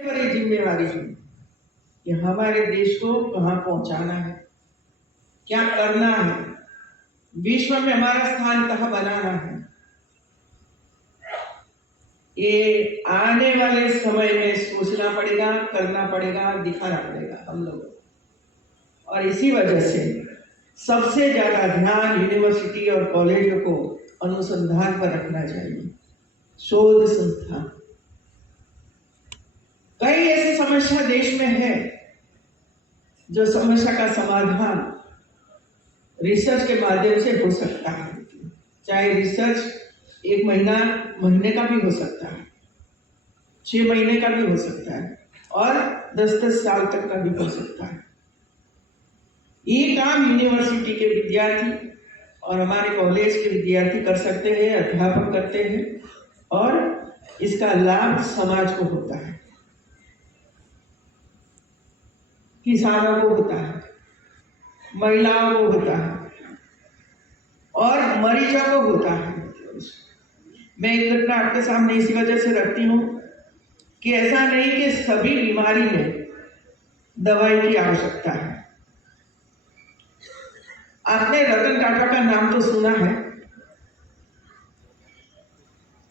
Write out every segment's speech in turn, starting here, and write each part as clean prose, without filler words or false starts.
बड़ी जिम्मेवारी है कि हमारे देश को कहाँ पहुंचाना है, क्या करना है, विश्व में हमारा स्थान कहाँ बनाना है। ये आने वाले समय में सोचना पड़ेगा, करना पड़ेगा, दिखाना पड़ेगा हम लोगों को। और इसी वजह से सबसे ज्यादा ध्यान यूनिवर्सिटी और कॉलेजों को अनुसंधान पर रखना चाहिए, शोध संस्थान। कई ऐसी समस्या देश में है जो समस्या का समाधान रिसर्च के माध्यम से हो सकता है। चाहे रिसर्च 1 महीने का भी हो सकता है, 6 महीने का भी हो सकता है और 10-10 साल तक का भी हो सकता है। ये काम यूनिवर्सिटी के विद्यार्थी और हमारे कॉलेज के विद्यार्थी कर सकते हैं, अध्यापक करते हैं और इसका लाभ समाज को होता है, किसानों को होता है, महिलाओं को होता है और मरीजों को होता है। मैं एक घटना आपके सामने इसी वजह से रखती हूँ कि ऐसा नहीं कि सभी बीमारी में दवाई की आवश्यकता है। आपने रतन टाटा का नाम तो सुना है।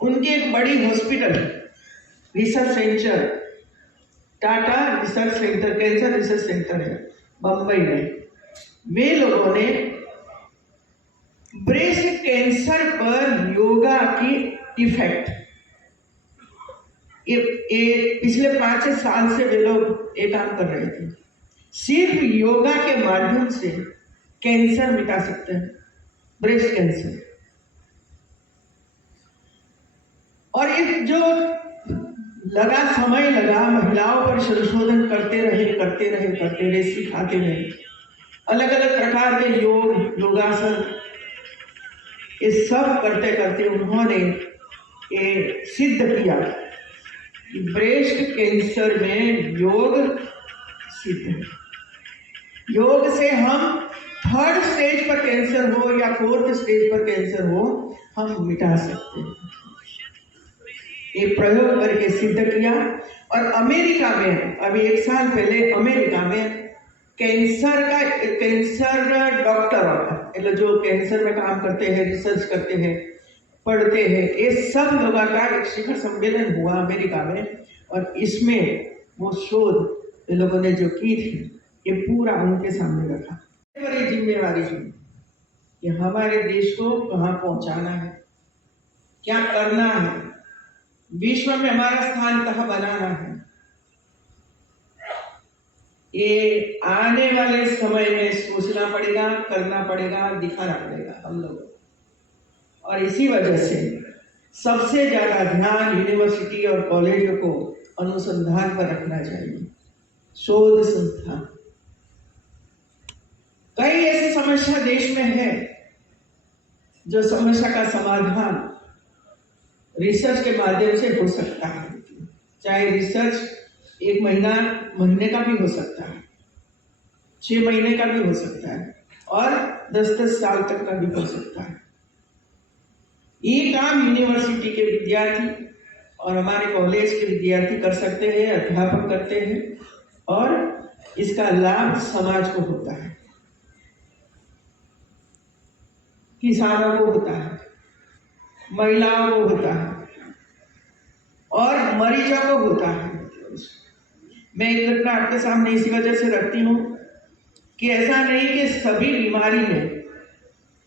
उनकी एक बड़ी hospital research centre, Tata research centre, cancer research centre है बंबई में। वे लोगों ने ब्रेस्ट कैंसर पर योगा की इफेक्ट, ये पिछले 5-6 साल से वे लोग ये काम कर रहे थे। सिर्फ योगा के माध्यम से कैंसर मिटा सकते हैं, ब्रेस्ट कैंसर। और एक जो समय लगा, महिलाओं पर संशोधन करते रहे, सिखाते रहे, अलग अलग प्रकार के योग, योगासन, ये सब करते करते उन्होंने ये सिद्ध किया कि ब्रेस्ट कैंसर में योग सिद्ध है। योग से हम 3rd स्टेज पर कैंसर हो या 4th स्टेज पर कैंसर हो, हम मिटा सकते हैं। ये प्रयोग करके सिद्ध किया। और अमेरिका में अभी 1 साल पहले अमेरिका में कैंसर डॉक्टर, जो कैंसर में काम करते हैं, रिसर्च करते हैं, पढ़ते हैं, ये सब लोगों का एक शिखर सम्मेलन हुआ अमेरिका में। और इसमें वो शोध ये लोगों ने जो की थी, ये पूरा उनके सामने रखा। बड़ी जिम्मेवारी है कि हमारे देश को कहाँ पहुंचाना है, क्या करना है, विश्व में हमारा स्थान कहाँ बनाना है। ये आने वाले समय में सोचना पड़ेगा, करना पड़ेगा, दिखाना पड़ेगा हम लोगों को। और इसी वजह से सबसे ज्यादा ध्यान यूनिवर्सिटी और कॉलेजों को अनुसंधान पर रखना चाहिए, शोध संस्थान। कई ऐसी समस्या देश में है जो समस्या का समाधान रिसर्च के माध्यम से हो सकता है। चाहे रिसर्च 1 महीने का भी हो सकता है, 6 महीने का भी हो सकता है और 10-10 साल तक का भी हो सकता है। ये काम यूनिवर्सिटी के विद्यार्थी और हमारे कॉलेज के विद्यार्थी कर सकते हैं, अध्यापक करते हैं और इसका लाभ समाज को होता है, किसानों को होता है, महिलाओं को होता है और मरीजों को होता है। मैं एक घटना आपके सामने इसी वजह से रखती हूँ कि ऐसा नहीं कि सभी बीमारी में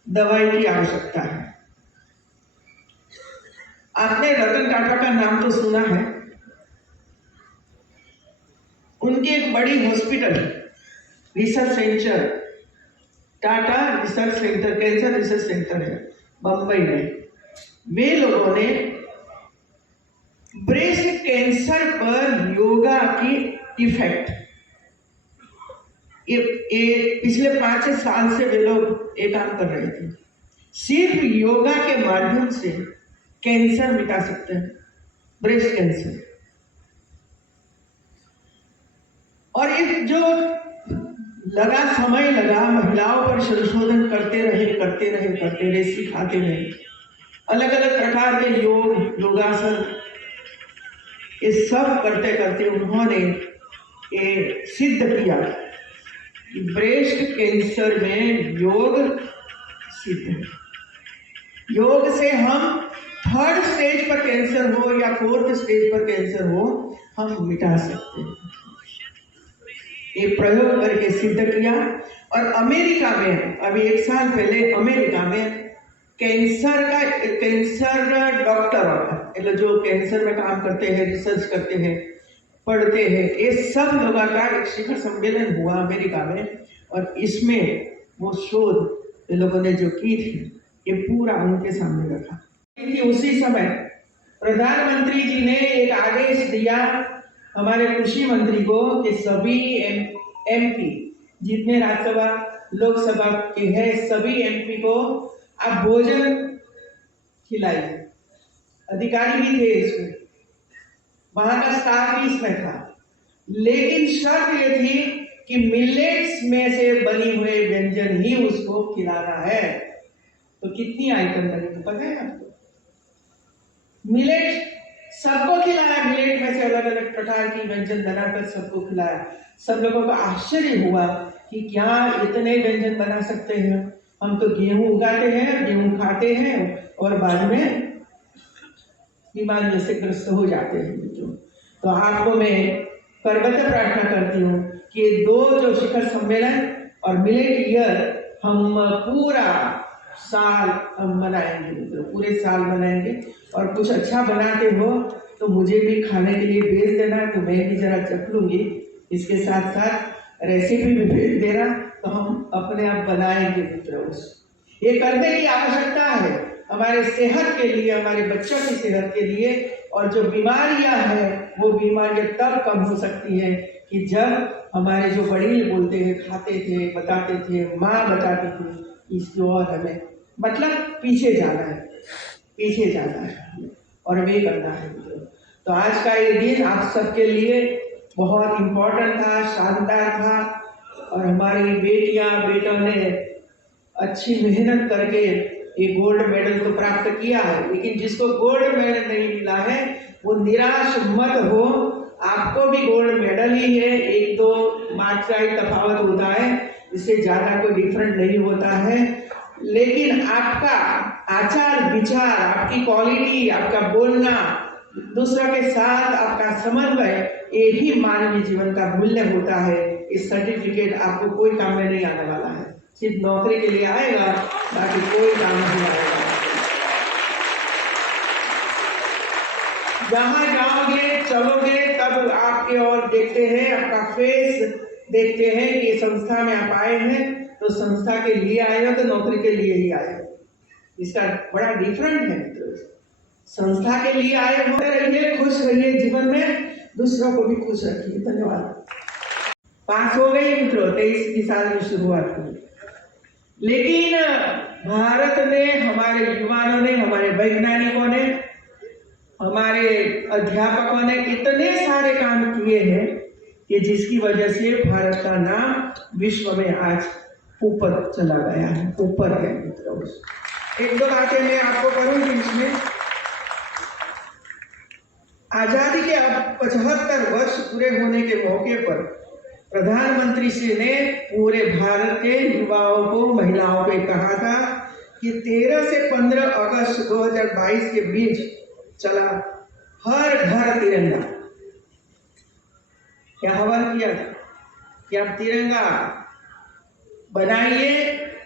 दवाई की आवश्यकता है। आपने रतन टाटा का नाम तो सुना है। उनकी एक बड़ी hospital research centre, Tata research centre, cancer research centre है बंबई में। वे लोगों ने ब्रेस्ट कैंसर पर योगा की इफेक्ट, ये पिछले 5-6 साल से वे लोग ये काम कर रहे थे। सिर्फ योगा के माध्यम से कैंसर मिटा सकते हैं, ब्रेस्ट कैंसर। और एक जो समय लगा, महिलाओं पर संशोधन करते रहे, सिखाते रहे, अलग अलग प्रकार के योग, योगासन, ये सब करते करते उन्होंने ये सिद्ध किया कि ब्रेस्ट कैंसर में योग सिद्ध है। योग से हम 3rd स्टेज पर कैंसर हो या 4th स्टेज पर कैंसर हो, हम मिटा सकते हैं। ये प्रयोग करके सिद्ध किया। और अमेरिका में अभी 1 साल पहले अमेरिका में कैंसर डॉक्टर मतलब जो कैंसर में काम करते हैं, रिसर्च करते हैं, पढ़ते हैं, ये सब लोगों का एक शिखर सम्मेलन हुआ अमेरिका में। और इसमें वो शोध ये लोगों ने जो की थी, ये पूरा उनके सामने रखा। उसी समय प्रधानमंत्री जी ने एक आदेश दिया हमारे कृषि मंत्री को कि सभी एमपी जितने राज्यसभा लोकसभा के हैं, सभी एमपी को आप भोजन खिलाइए। अधिकारी भी थे इसमें, वहां का स्टाफ भी इसमें था, लेकिन शर्त ये थी कि मिलेट्स में से बनी हुए व्यंजन ही उसको खिलाना है। तो कितनी आइटम बनी तो पता है आपको? मिलेट सबको खिलाया, मिलेट में से अलग अलग प्रकार की व्यंजन बनाकर सबको खिलाया। सब लोगों को आश्चर्य हुआ कि क्या इतने व्यंजन बना सकते हैं? हम तो गेहूं उगाते हैं, गेहूं खाते हैं और बाद में बीमारियों से ग्रस्त हो जाते हैं। तो आपको मैं करबद्ध प्रार्थना करती हूँ कि 2 जो शिखर सम्मेलन और मिलेट ईयर हम पूरा साल हम मनाएंगे, तो पूरे साल मनाएंगे। और कुछ अच्छा बनाते हो तो मुझे भी खाने के लिए भेज देना, तो मैं भी जरा चख लूंगी। इसके साथ साथ रेसिपी भी भेज देना, तो हम अपने आप बनाएंगे मित्रों। ये करने की आवश्यकता है हमारे सेहत के लिए, हमारे बच्चों की सेहत के लिए। और जो बीमारियां हैं वो बीमारियां तब कम हो सकती है कि जब हमारे जो बड़े बोलते हैं, खाते थे, बताते थे, माँ बताती थी, इसकी ओर हमें मतलब पीछे जाना है, पीछे जाना है और हमें करना है। तो आज का ये दिन आप सबके लिए बहुत इम्पोर्टेंट था, शानदार था। और हमारी बेटियां बेटों ने अच्छी मेहनत करके ये गोल्ड मेडल तो प्राप्त किया है, लेकिन जिसको गोल्ड मेडल नहीं मिला है वो निराश मत हो। आपको भी गोल्ड मेडल ही है, 1-2 मार्क्स का ही तफावत होता है, इससे ज्यादा कोई डिफरेंट नहीं होता है। लेकिन आपका आचार विचार, आपकी क्वालिटी, आपका बोलना, दूसरा के साथ आपका समन्वय, ये ही मानवीय जीवन का मूल्य होता है। इस सर्टिफिकेट आपको कोई काम में नहीं आने वाला है, सिर्फ नौकरी के लिए आएगा, बाकी कोई काम नहीं आएगा। जहां जाओगे चलोगे तब आपके और देखते हैं, आपका फेस देखते हैं कि संस्था में आप आए हैं तो संस्था के लिए आए हो, तो नौकरी के लिए ही आए हो। इसका बड़ा डिफरेंट है मित्रों। संस्था के लिए आए हो, रहिए, खुश रहिए जीवन में, दूसरों को भी खुश रखिए। धन्यवाद। पास हो गई मित्रों, 23 साल की शुरुआत हुई, लेकिन भारत ने, हमारे युवाओं ने, हमारे वैज्ञानिकों ने, हमारे अध्यापकों ने इतने सारे काम किए हैं कि जिसकी वजह से भारत का नाम विश्व में आज ऊपर चला गया है, ऊपर है मित्रों। 1-2 बातें मैं आपको करूंगी इसमें। आजादी के अब 75 वर्ष पूरे होने के मौके पर प्रधानमंत्री श्री ने पूरे भारत के युवाओं को, महिलाओं को कहा था कि 13 से 15 अगस्त 2022 के बीच चला हर घर तिरंगा। क्या आह्वान किया था कि आप तिरंगा बनाइए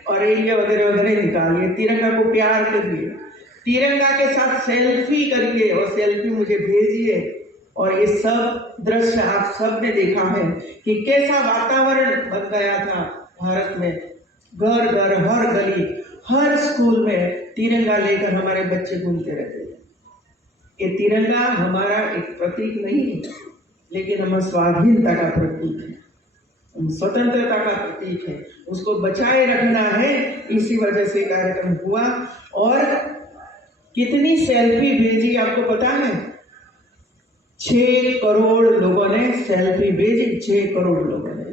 और एरिया वगैरह वगैरह निकालिए, तिरंगा को प्यार करिए, तिरंगा के साथ सेल्फी करिए और सेल्फी मुझे भेजिए। और ये सब दृश्य आप सब ने देखा है कि कैसा वातावरण बन गया था भारत में। घर घर, हर गली, हर स्कूल में तिरंगा लेकर हमारे बच्चे घूमते रहते हैं। ये तिरंगा हमारा एक प्रतीक नहीं है, लेकिन हम स्वाधीनता का प्रतीक है, हम स्वतंत्रता का प्रतीक है, उसको बचाए रखना है। इसी वजह से कार्यक्रम हुआ। और कितनी सेल्फी भेजी आपको पता है? 6 करोड़ लोगों ने सेल्फी भेजी, 6 करोड़ लोगों ने।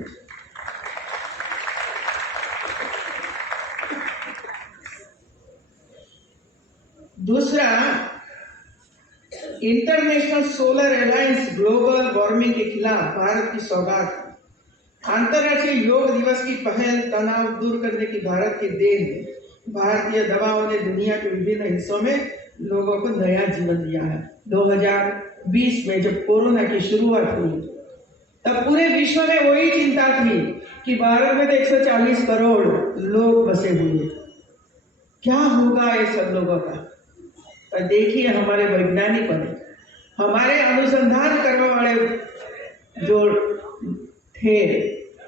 दूसरा, international solar alliance global warming के खिलाफ भारत की सौगात। अंतर्राष्ट्रीय योग दिवस की पहल तनाव दूर करने की भारत की देन है। भारतीय दवाओं ने दुनिया के विभिन्न हिस्सों में लोगों को नया जीवन दिया है। 2020 में जब कोरोना की शुरुआत हुई तब पूरे विश्व में वही चिंता थी कि भारत में तो 140 करोड़ लोग बसे हुए, क्या होगा ये सब लोगों का। और देखिए हमारे वैज्ञानिक बने, हमारे अनुसंधान करने वाले जो थे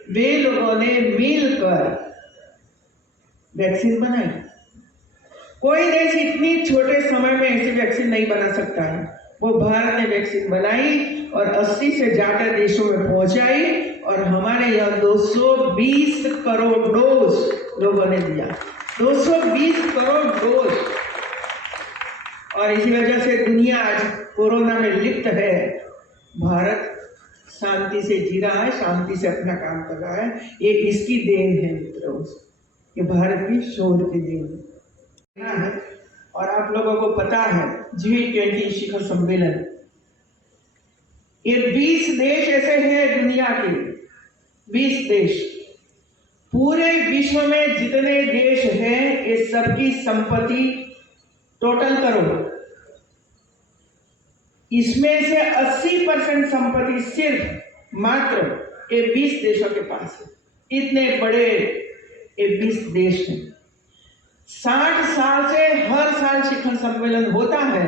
वे लोगों ने मिलकर वैक्सीन बनाई। कोई देश इतनी छोटे समय में ऐसी वैक्सीन नहीं बना सकता है। वो भारत ने वैक्सीन बनाई और 80 से ज्यादा देशों में पहुंचाई और हमारे यहाँ 220 करोड़ डोज लोगों ने दिया। 220 करोड़ डोज। और इसी वजह से दुनिया आज कोरोना में लिप्त है। भारत शांति से जी रहा है, शांति से अपना काम कर रहा है। ये इसकी देन है मित्रों, ये भारत की शोध की देन है। और आप लोगों को पता है G20 शिखर सम्मेलन, ये 20 देश ऐसे हैं दुनिया के, 20 देश। पूरे विश्व में जितने देश हैं ये सबकी संपत्ति टोटल करो, इसमें से 80% संपत्ति सिर्फ मात्र ये 20 देशों के पास है। इतने बड़े ये 20 देश हैं। 60 साल से हर साल शिखर सम्मेलन होता है,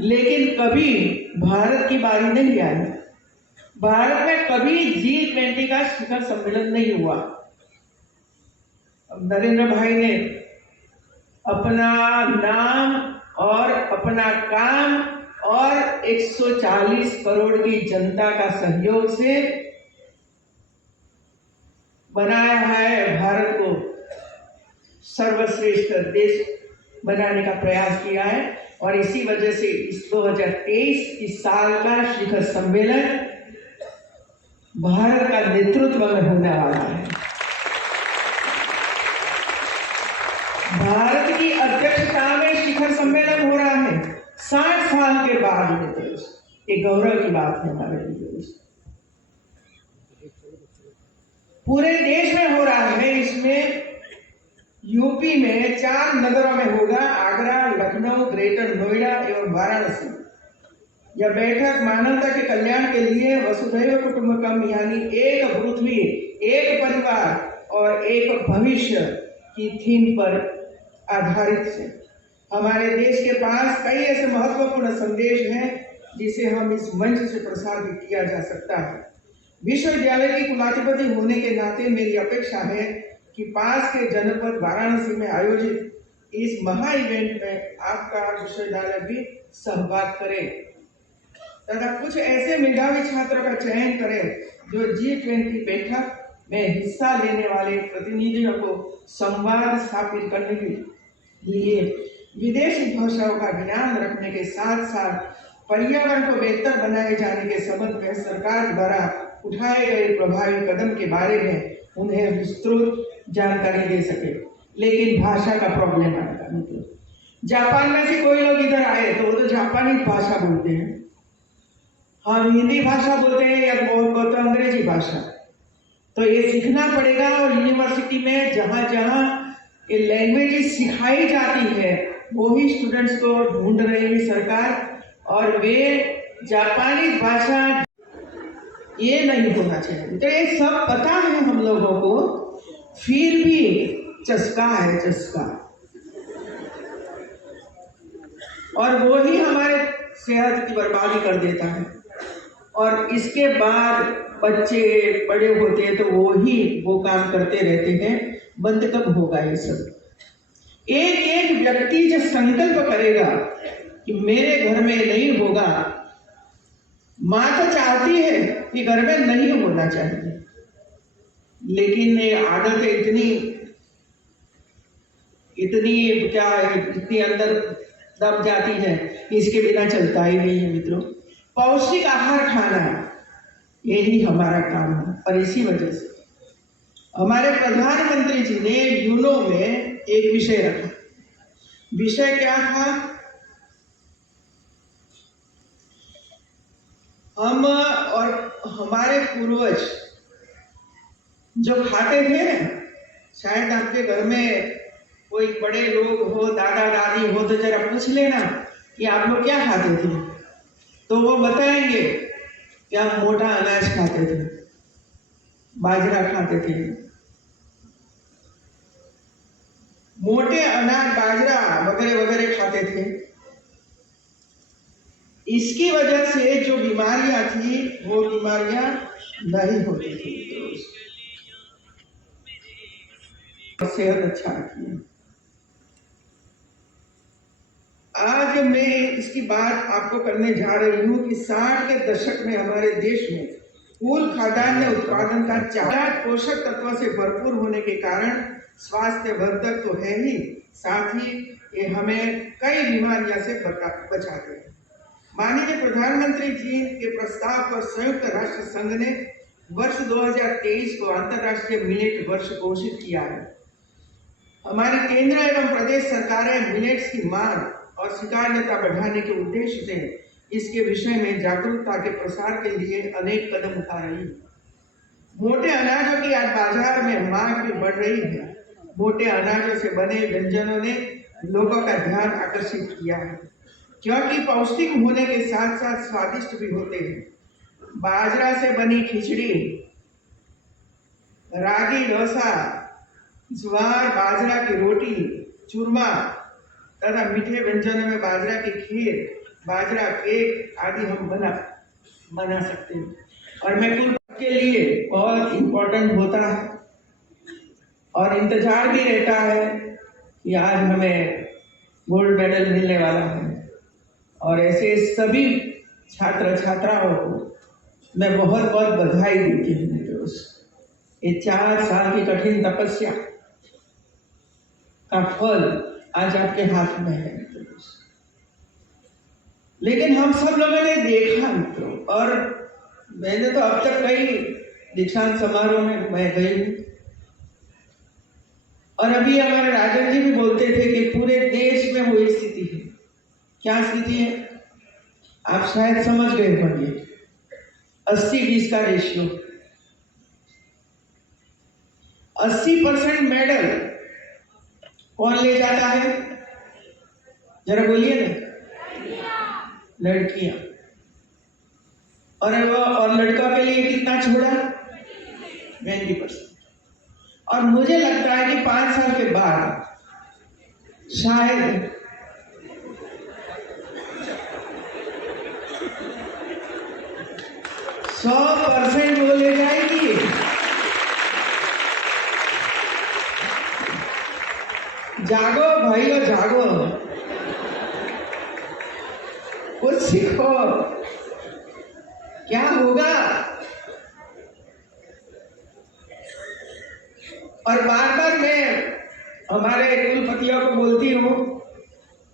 लेकिन कभी भारत की बारी नहीं आई। भारत में कभी G20 का शिखर सम्मेलन नहीं हुआ। अब नरेंद्र भाई ने अपना नाम और अपना काम और 140 करोड़ की जनता का सहयोग से बनाया है भारत को सर्वश्रेष्ठ देश बनाने का प्रयास किया है। और इसी वजह से इस 2023 इस साल का शिखर सम्मेलन भारत का नेतृत्व में होने वाला है। भारत की अध्यक्षता में शिखर सम्मेलन हो रहा है 60 साल के बाद में। देश ये गौरव की बात है हमारे लिए। पूरे देश में हो रहा है। इसमें यूपी में 4 नगरों में होगा, आगरा, लखनऊ, ग्रेटर नोएडा एवं वाराणसी। यह बैठक मानवता के कल्याण के लिए वसुधैव कुटुंबकम यानी एक पृथ्वी, एक परिवार और एक भविष्य की थीम पर आधारित है। हमारे देश के पास कई ऐसे महत्वपूर्ण संदेश हैं जिसे हम इस मंच से प्रसारित किया जा सकता है। विश्वविद्यालय की कुलाधिपति होने के नाते मेरी अपेक्षा है कि पास के जनपद वाराणसी में आयोजित इस महा इवेंट में आपका विश्वविद्यालय भी सहभाग करे तथा कुछ ऐसे मेधावी छात्रों का चयन करे जो G20 बैठक में हिस्सा लेने वाले प्रतिनिधियों को संवाद स्थापित करने के लिए विदेशी भाषाओं का ज्ञान रखने के साथ साथ पर्यावरण को बेहतर बनाए जाने के संबंध में सरकार द्वारा उठाए गए प्रभावी कदम के बारे में उन्हें विस्तृत जानकारी दे सके। लेकिन भाषा का प्रॉब्लम आएगा। मतलब जापान में से कोई लोग इधर आए तो वो तो जापानी भाषा बोलते हैं, हम हिंदी भाषा बोलते हैं या तो अंग्रेजी भाषा। तो ये सीखना पड़ेगा। और यूनिवर्सिटी में जहाँ जहाँ ये लैंग्वेज सिखाई जाती है वो ही स्टूडेंट्स को ढूंढ रही है सरकार। और वे जापानी भाषा ये नहीं होना चाहिए। तो ये सब पता है हम लोगों को, फिर भी चस्का है, चस्का। और वो ही हमारे सेहत की बर्बादी कर देता है। और इसके बाद बच्चे बड़े होते हैं तो वो काम करते रहते हैं। बंद कब होगा ये सब? एक एक व्यक्ति जो संकल्प करेगा कि मेरे घर में नहीं होगा, माँ तो चाहती है कि घर में नहीं होना चाहिए, लेकिन ये आदत इतनी अंदर दब जाती है कि इसके बिना चलता ही नहीं है। मित्रों, पौष्टिक आहार खाना यही हमारा काम है। और इसी वजह से हमारे प्रधानमंत्री जी ने यूनो में एक विषय रखा। विषय क्या था? हम और हमारे पूर्वज जो खाते थे ना, शायद आपके घर में कोई बड़े लोग हो, दादा दादी हो, तो जरा पूछ लेना कि आप लोग क्या खाते थे, तो वो बताएंगे कि हम मोटा अनाज खाते थे, बाजरा खाते थे। मोटे अनाज, बाजरा वगैरह वगैरह खाते थे। इसकी वजह से जो बीमारियां थी वो बीमारियां नहीं होती थी, सेहत अच्छा रखी। आज मैं इसकी बात आपको करने जा रही हूँ कि 60 के दशक में हमारे देश में कुल खाद्यान्न उत्पादन का 4 पोषक तत्व से भरपूर होने के कारण स्वास्थ्य वर्धक तो है ही, साथ ही ये हमें कई बीमारियों से बचाते हैं। माननीय प्रधानमंत्री जी के प्रस्ताव पर संयुक्त राष्ट्र संघ ने वर्ष 2023 को अंतर्राष्ट्रीय मिलेट वर्ष घोषित किया है। हमारी केंद्र एवं प्रदेश सरकारें मिलेट्स की मांग और स्वीकार्यता बढ़ाने के उद्देश्य से इसके विषय में जागरूकता के प्रसार के लिए अनेक कदम उठा रही है। मोटे अनाजों की आज बाजार में मांग भी बढ़ रही है। मोटे अनाजों से बने व्यंजनों ने लोगों का ध्यान आकर्षित किया है, क्योंकि पौष्टिक होने के साथ साथ स्वादिष्ट भी होते हैं। बाजरा से बनी खिचड़ी, रागी डोसा, ज्वार बाजरा की रोटी, चूरमा तथा मीठे व्यंजनों में बाजरा की खीर, बाजरा केक आदि हम बना सकते हैं। और मैं कुल के लिए बहुत इम्पोर्टेंट होता है और इंतजार भी रहता है कि आज हमें गोल्ड मेडल मिलने वाला है। और ऐसे सभी छात्र छात्राओं को मैं बहुत बहुत बधाई देती हूँ। ये 4 साल की कठिन तपस्या का फल आज आपके हाथ में है। लेकिन हम सब लोगों ने देखा मित्रों, और मैंने तो अब तक कई दीक्षांत समारोह में मैं गई हूँ, और अभी हमारे राजन जी भी बोलते थे कि पूरे देश में वो स्थिति है। क्या स्थिति है आप शायद समझ गए होंगे। 80-20 का रेशियो, 80% मेडल कौन ले जाता है, जरा बोलिए ना। लड़कियां। और लड़कों के लिए कितना छोड़ा, 20%। और मुझे लगता है कि 5 साल के बाद शायद 100% वो ले जाएगी। जागो भाइयों जागो, कुछ सीखो, क्या होगा। और बार बार मैं हमारे कुलपतियों को बोलती हूँ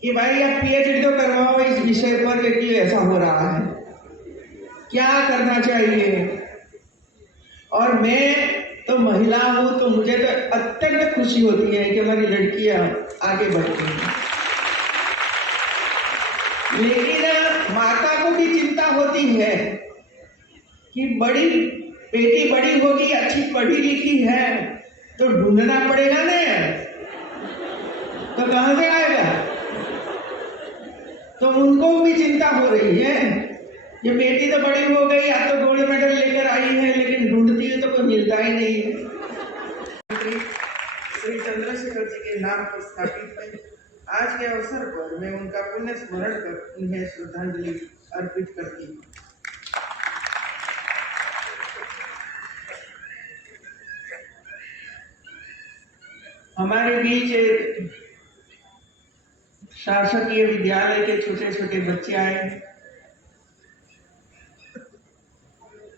कि भाई आप पीएचडी तो करवाओ इस विषय पर कि ऐसा हो रहा है, क्या करना चाहिए। और मैं तो महिला हूँ, तो मुझे तो अत्यंत खुशी होती है कि हमारी लड़कियां आगे बढ़ती हैं। लेकिन माता को भी चिंता होती है कि बड़ी बेटी बड़ी होगी, अच्छी पढ़ी लिखी है, तो ढूंढना पड़ेगा ना, तो कहां से आएगा। तो उनको भी चिंता हो रही है, ये बेटी तो बड़ी हो गई, अब तो गोल्ड मेडल लेकर आई है, लेकिन ढूंढती है तो कोई मिलता ही नहीं है। श्री चंद्रशेखर जी के नाम पर स्थापित है। आज के अवसर पर मैं उनका पुण्य स्मरण कर उन्हें श्रद्धांजलि अर्पित करती हूँ। हमारे बीच एक शासकीय विद्यालय के छोटे छोटे बच्चे आए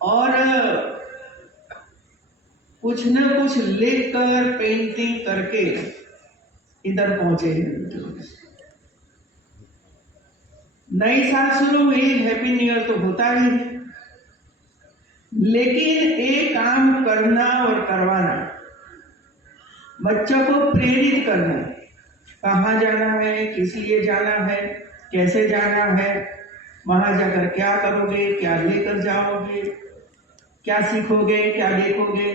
और कुछ न कुछ लिखकर पेंटिंग करके इधर पहुंचे हैं। नई साल शुरू हुई, हैप्पी न्यू ईयर तो होता ही है, लेकिन एक काम करना और करवाना, बच्चों को प्रेरित करना, कहाँ जाना है, किस लिए जाना है, कैसे जाना है, वहां जाकर क्या करोगे, क्या लेकर जाओगे, क्या सीखोगे, क्या देखोगे,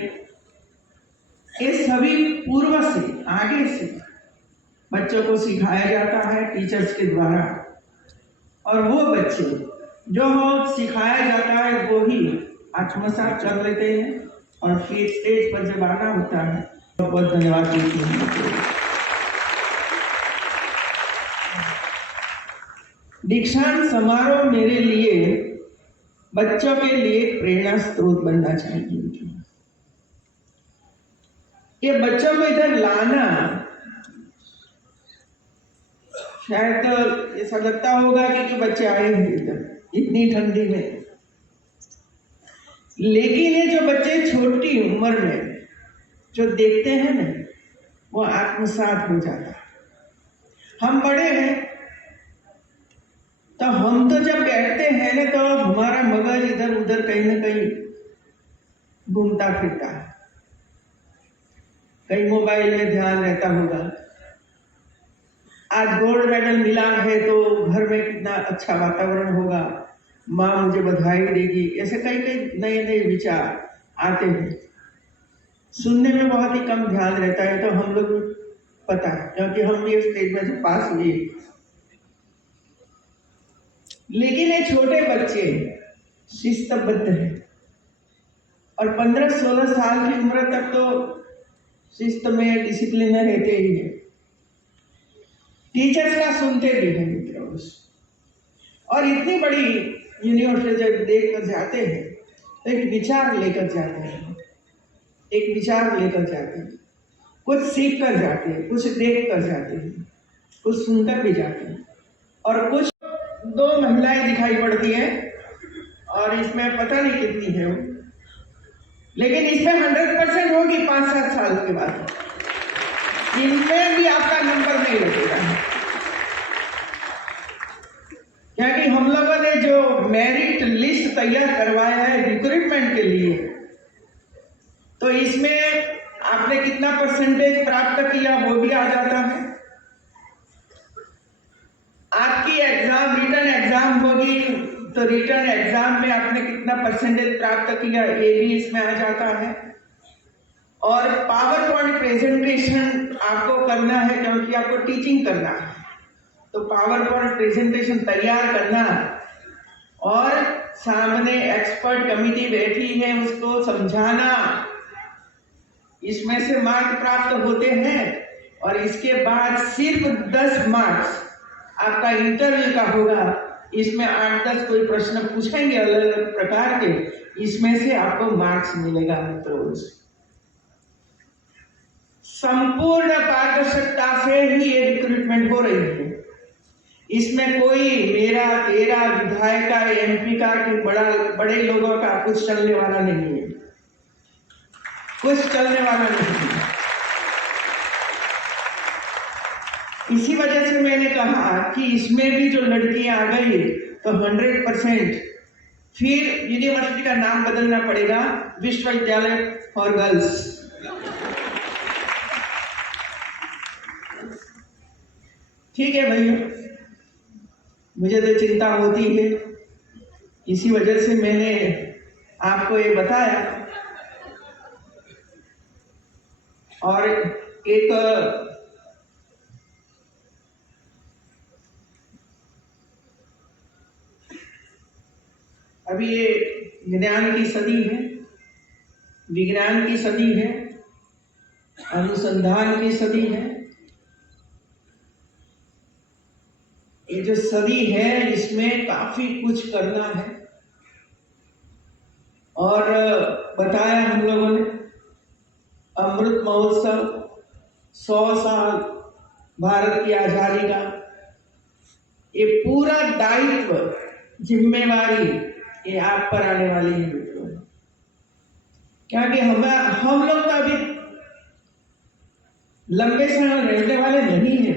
ये सभी पूर्व से, आगे से बच्चों को सिखाया जाता है टीचर्स के द्वारा। और वो बच्चे जो सिखाया जाता है वो ही आत्मसात कर लेते हैं और फिर स्टेज पर जब आना होता है तो बहुत धन्यवाद देती हूँ। दीक्षांत समारोह मेरे लिए बच्चों के लिए प्रेरणा स्रोत बनना चाहिए। ये बच्चों को इधर लाना, शायद तो ऐसा लगता होगा कि बच्चे आए हैं इधर इतनी ठंडी में, लेकिन ये जो बच्चे छोटी उम्र में जो देखते हैं ना, वो आत्मसात हो जाता है। हम बड़े हैं तो हम तो जब बैठते हैं ना तो हमारा मगज इधर उधर कहीं ना कहीं घूमता फिरता है, कहीं मोबाइल में ध्यान रहता होगा। आज गोल्ड मेडल मिला है तो घर में कितना अच्छा वातावरण होगा, माँ मुझे बधाई देगी, ऐसे कई कई नए नए विचार आते हैं। सुनने में बहुत ही कम ध्यान रहता है, तो हम लोग पता है क्योंकि हम भी स्टेज में से पास हुए। लेकिन ये छोटे बच्चे शिस्तबद्ध हैं और 15-16 साल की उम्र तक तो शिस्त में, डिसिप्लिन में रहते ही हैं। टीचर्स का सुनते भी हैं मित्रों, और इतनी बड़ी यूनिवर्सिटी जब देख कर जाते हैं तो एक विचार लेकर जाते हैं, एक विचार लेकर जाते हैं, कुछ सीख कर जाते हैं, कुछ देख कर जाते हैं, कुछ सुनकर भी जाते हैं। और कुछ 2 महिलाएं दिखाई पड़ती हैं और इसमें पता नहीं कितनी है वो, लेकिन इसमें 100% होगी 5-7 साल के बाद, इनमें भी आपका नंबर नहीं लगेगा। क्योंकि हम लोगों ने जो मेरिट लिस्ट तैयार करवाया है रिक्रूटमेंट के लिए, तो इसमें आपने कितना परसेंटेज प्राप्त किया वो भी आ जाता है। आपकी एग्जाम, रिटर्न एग्जाम होगी तो रिटर्न एग्जाम में आपने कितना परसेंटेज प्राप्त किया ये भी इसमें आ जाता है। और पावर पॉइंट प्रेजेंटेशन आपको करना है क्योंकि आपको टीचिंग करना है, तो पावर पॉइंट प्रेजेंटेशन तैयार करना और सामने एक्सपर्ट कमेटी बैठी है उसको समझाना, इसमें से मार्क प्राप्त होते हैं। और इसके बाद सिर्फ 10 मार्क्स आपका इंटरव्यू का होगा, इसमें 8-10 कोई प्रश्न पूछेंगे अलग अलग प्रकार के, इसमें से आपको मार्क्स मिलेगा मित्रों। संपूर्ण पारदर्शिता से ही ये रिक्रूटमेंट हो रही है। इसमें कोई मेरा तेरा विधायक का, एमपी का कि बड़े लोगों का कुछ चलने वाला नहीं है, कुछ चलने वाला नहीं है। इसी वजह से मैंने कहा कि इसमें भी जो लड़कियां आ गई तो 100% फिर यूनिवर्सिटी का नाम बदलना पड़ेगा, विश्वविद्यालय फॉर गर्ल्स। ठीक है भैया, मुझे तो चिंता होती है, इसी वजह से मैंने आपको ये बताया। और एक अभी ये ज्ञान की सदी है, विज्ञान की सदी है, अनुसंधान की सदी है। ये जो सदी है इसमें काफी कुछ करना है। और बताया हम लोगों ने अमृत महोत्सव, 100 साल भारत की आजादी का, ये पूरा दायित्व, जिम्मेवारी ये आप पर आने वाली है मित्रों। क्योंकि हम लोग तो अभी लंबे समय रहने वाले नहीं है,